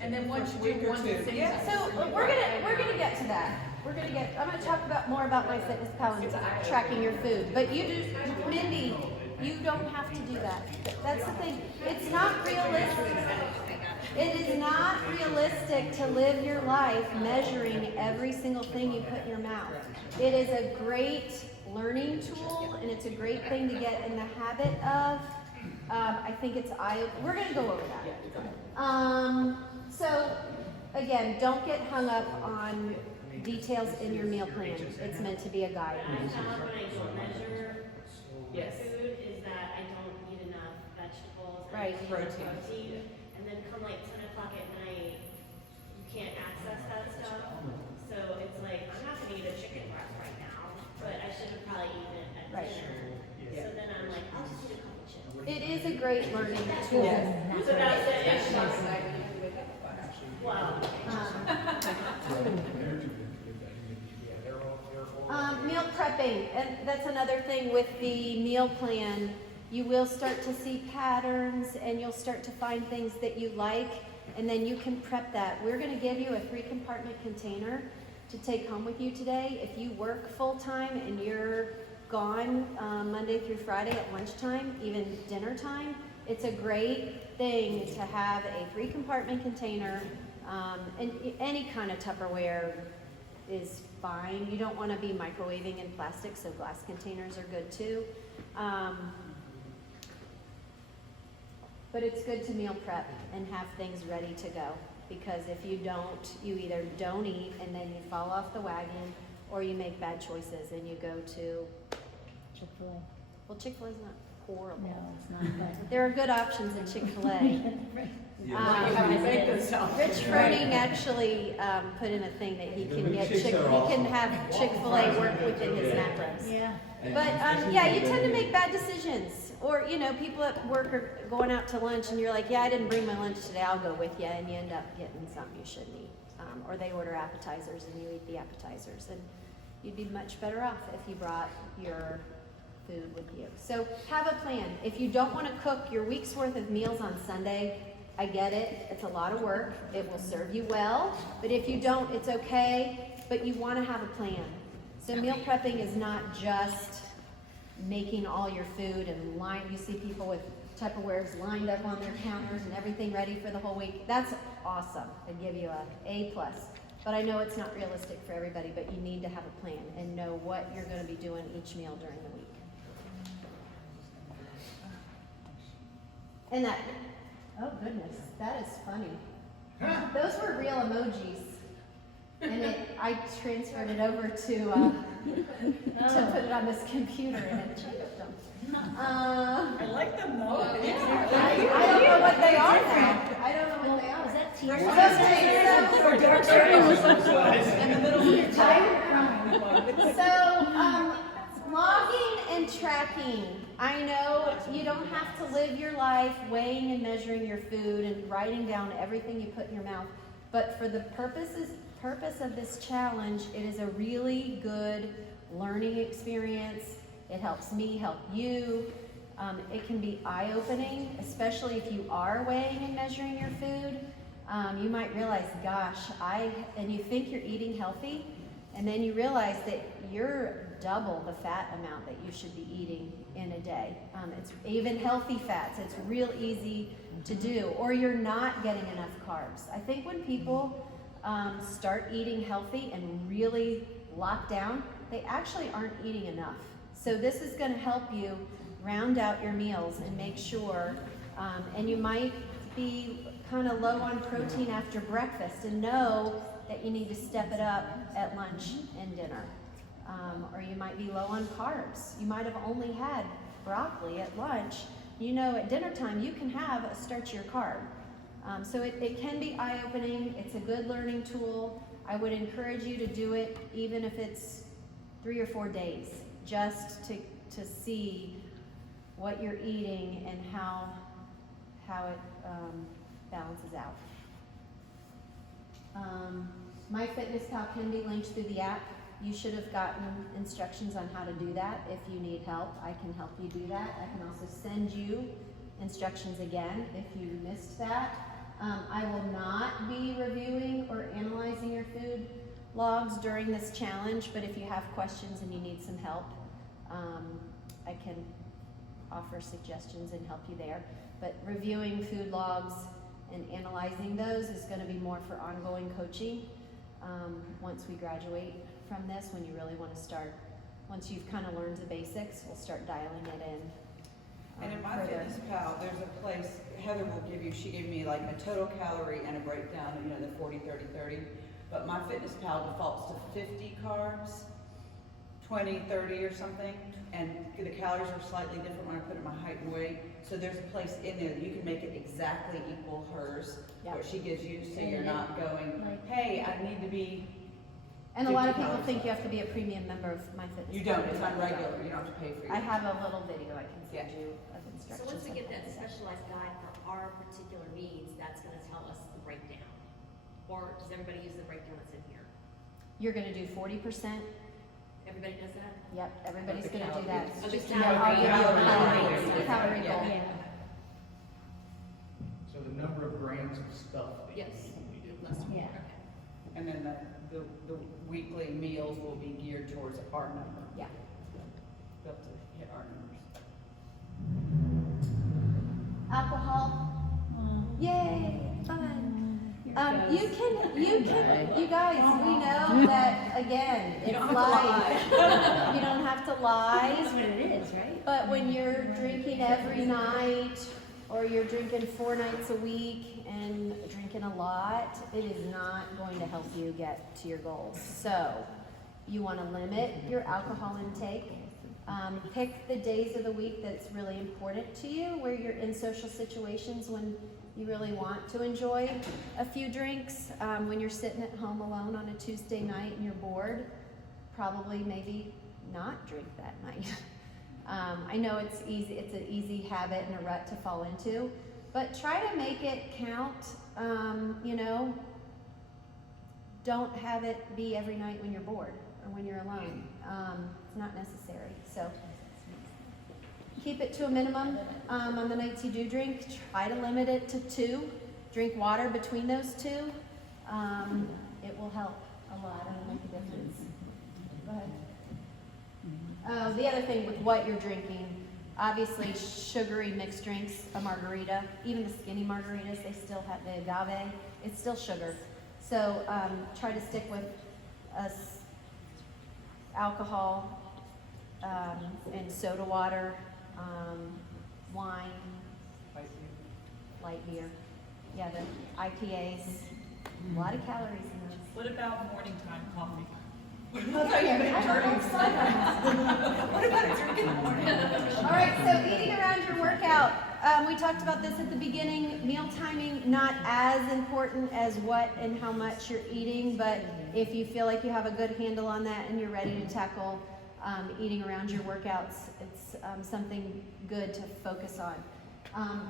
And then once you do one thing, So we're gonna get to that. I'm gonna talk more about MyFitnessPal and tracking your food. But you do, Mindy, you don't have to do that. That's the thing. It's not realistic. It is not realistic to live your life measuring every single thing you put in your mouth. It is a great learning tool, and it's a great thing to get in the habit of. I think it's we're gonna go over that. So again, don't get hung up on details in your meal plan. It's meant to be a guide. What I found when I don't measure food is that I don't eat enough vegetables and Right. protein. And then come like 10 o'clock at night, you can't access that stuff. So it's like, I'm not going to eat a chicken breast right now, but I should have probably eaten it at Right. dinner. So then I'm like, I'll just eat a couple chips. It is a great learning tool. So that's the issue. Wow. Meal prepping, and that's another thing with the meal plan. You will start to see patterns, and you'll start to find things that you like, and then you can prep that. We're going to give you a 3-compartment container to take home with you today. If you work full-time and you're gone Monday through Friday at lunchtime, even dinner time, it's a great thing to have a 3-compartment container, and any kind of Tupperware is fine. You don't want to be microwaving in plastic, so glass containers are good too. But it's good to meal prep and have things ready to go, because if you don't, you either don't eat and then you fall off the wagon, or you make bad choices and you go to Chick-fil-A. Well, Chick-fil-A is not horrible. No, it's not good. There are good options at Chick-fil-A. you have to make yourself. Rich Froning actually put in a thing that he can have Chick-fil-A work within his macros. Yeah. But yeah, you tend to make bad decisions. Or, people at work are going out to lunch and you're like, yeah, I didn't bring my lunch today, I'll go with you. And you end up getting something you shouldn't eat. Or they order appetizers and you eat the appetizers. And you'd be much better off if you brought your food with you. So have a plan. If you don't want to cook your week's worth of meals on Sunday, I get it. It's a lot of work. It will serve you well. But if you don't, it's okay. But you want to have a plan. So meal prepping is not just making all your food and you see people with Tupperwares lined up on their counters and everything ready for the whole week. That's awesome. I'd give you A+. But I know it's not realistic for everybody, but you need to have a plan and know what you're going to be doing each meal during the week. And oh goodness, that is funny. Those were real emojis. And I transferred it over to put it on this computer and it changed them. I like them though. I don't know what they are now. I don't know what they are. Is that So, logging and tracking. I know you don't have to live your life weighing and measuring your food and writing down everything you put in your mouth. But for the purpose of this challenge, it is a really good learning experience. It helps me help you. It can be eye-opening, especially if you are weighing and measuring your food. You might realize, gosh, and you think you're eating healthy, and then you realize that you're double the fat amount that you should be eating in a day. It's even healthy fats. It's real easy to do. Or you're not getting enough carbs. I think when people start eating healthy and really lock down, they actually aren't eating enough. So this is going to help you round out your meals and make sure, and you might be kind of low on protein after breakfast and know that you need to step it up at lunch and dinner. Or you might be low on carbs. You might have only had broccoli at lunch. At dinner time you can have a starchier carb. So it can be eye-opening. It's a good learning tool. I would encourage you to do it even if it's 3 or 4 days, just to see what you're eating and how it balances out. MyFitnessPal can be linked through the app. You should have gotten instructions on how to do that. If you need help, I can help you do that. I can also send you instructions again if you missed that. I will not be reviewing or analyzing your food logs during this challenge, but if you have questions and you need some help, I can offer suggestions and help you there. But reviewing food logs and analyzing those is going to be more for ongoing coaching once we graduate from this, when you really want to start. Once you've kind of learned the basics, we'll start dialing it in. And in my further. Fitness Pal, there's a place, Heather will give you, she gave me like a total calorie and a breakdown, you know, the 40, 30, 30. But my Fitness Pal defaults to 50 carbs, 20, 30 or something. And the calories are slightly different when I put in my height and weight. So there's a place in there that you can make it exactly equal hers, Yep. what she gives you, so you're not going, hey, I need to be. And a lot of 50 people calories think off. you have to be a premium member of My Fitness. You don't, Pal. it's on regular, you don't have to pay for it. I have a little video I can send Yeah. you of So instructions. once we on get how that to do specialized guide for our particular needs, that's gonna tell us the breakdown? Or does everybody use the breakdown that's in here? You're gonna do 40%. Everybody does that? Yep, everybody's the gonna do that. calories. Oh, the Just I'll give you a calories. calorie Yeah. goal. So the number of grams of stuff that Yes. we do. Less than Yeah. okay. And then the weekly meals will be geared towards our number. Yeah. Be able to hit our numbers. Alcohol. Yay, fun. You guys, we know that, again, You it's don't have to life. You don't have to lie. That's what it is, right? But when you're drinking every night, or you're drinking 4 nights a week and drinking a lot, it is not going to help you get to your goals. So, you want to limit your alcohol intake. Pick the days of the week that's really important to you, where you're in social situations when you really want to enjoy a few drinks. When you're sitting at home alone on a Tuesday night and you're bored, probably maybe not drink that night. I know it's easy, it's an easy habit and a rut to fall into, but try to make it count. You know, don't have it be every night when you're bored or when you're alone. It's not necessary. So keep it to a minimum. On the nights you do drink, try to limit it to 2. Drink water between those 2. It will help a lot. It'll make a difference. Go ahead. The other thing with what you're drinking, obviously sugary mixed drinks, a margarita, even the skinny margaritas, they still have the agave, it's still sugar. So try to stick with alcohol and soda water, wine, light beer. Yeah, the IPAs, a lot of calories in those. What about morning time coffee? What about a drink in the morning? All right, so eating around your workout. We talked about this at the beginning. Meal timing, not as important as what and how much you're eating, but if you feel like you have a good handle on that and you're ready to tackle eating around your workouts, it's something good to focus on.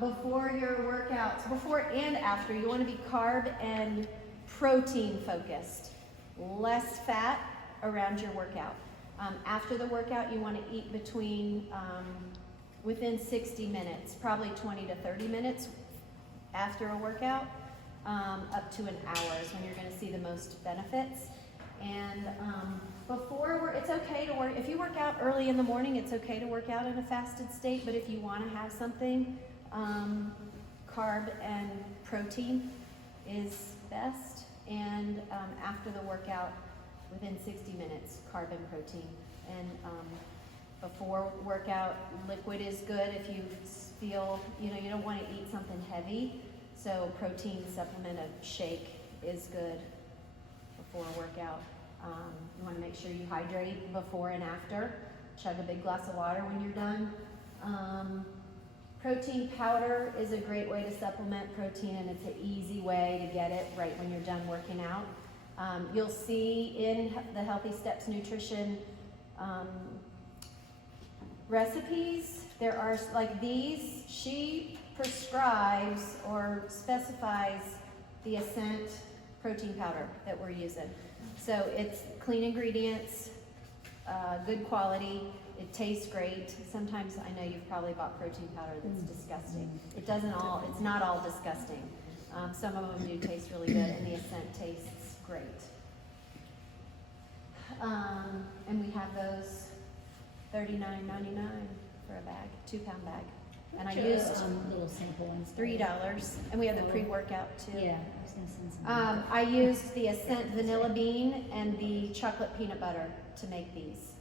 Before your workouts, before and after, you want to be carb and protein focused. Less fat around your workout. After the workout, you want to eat between within 60 minutes, probably 20 to 30 minutes after a workout, up to an hour is when you're going to see the most benefits. And it's okay to work. If you work out early in the morning, it's okay to work out in a fasted state. But if you want to have something, carb and protein is best. And after the workout, within 60 minutes, carb and protein. And before workout, liquid is good if you feel, you don't want to eat something heavy. So protein supplement, a shake is good before a workout. You want to make sure you hydrate before and after. Chug a big glass of water when you're done. Protein powder is a great way to supplement protein, and it's an easy way to get it right when you're done working out. You'll see in the Healthy Steps Nutrition recipes, there are like these. She prescribes or specifies the Ascent protein powder that we're using. So it's clean ingredients, good quality. It tastes great. Sometimes I know you've probably bought protein powder that's disgusting. It's not all disgusting. Some of them do taste really good, scent tastes great. And we have those $39.99 for a bag, 2-pound bag. And I used Little sample ones. $3, and we have the pre-workout too. Yeah, I was gonna send some. I used the Ascent vanilla bean and the chocolate peanut butter to make these.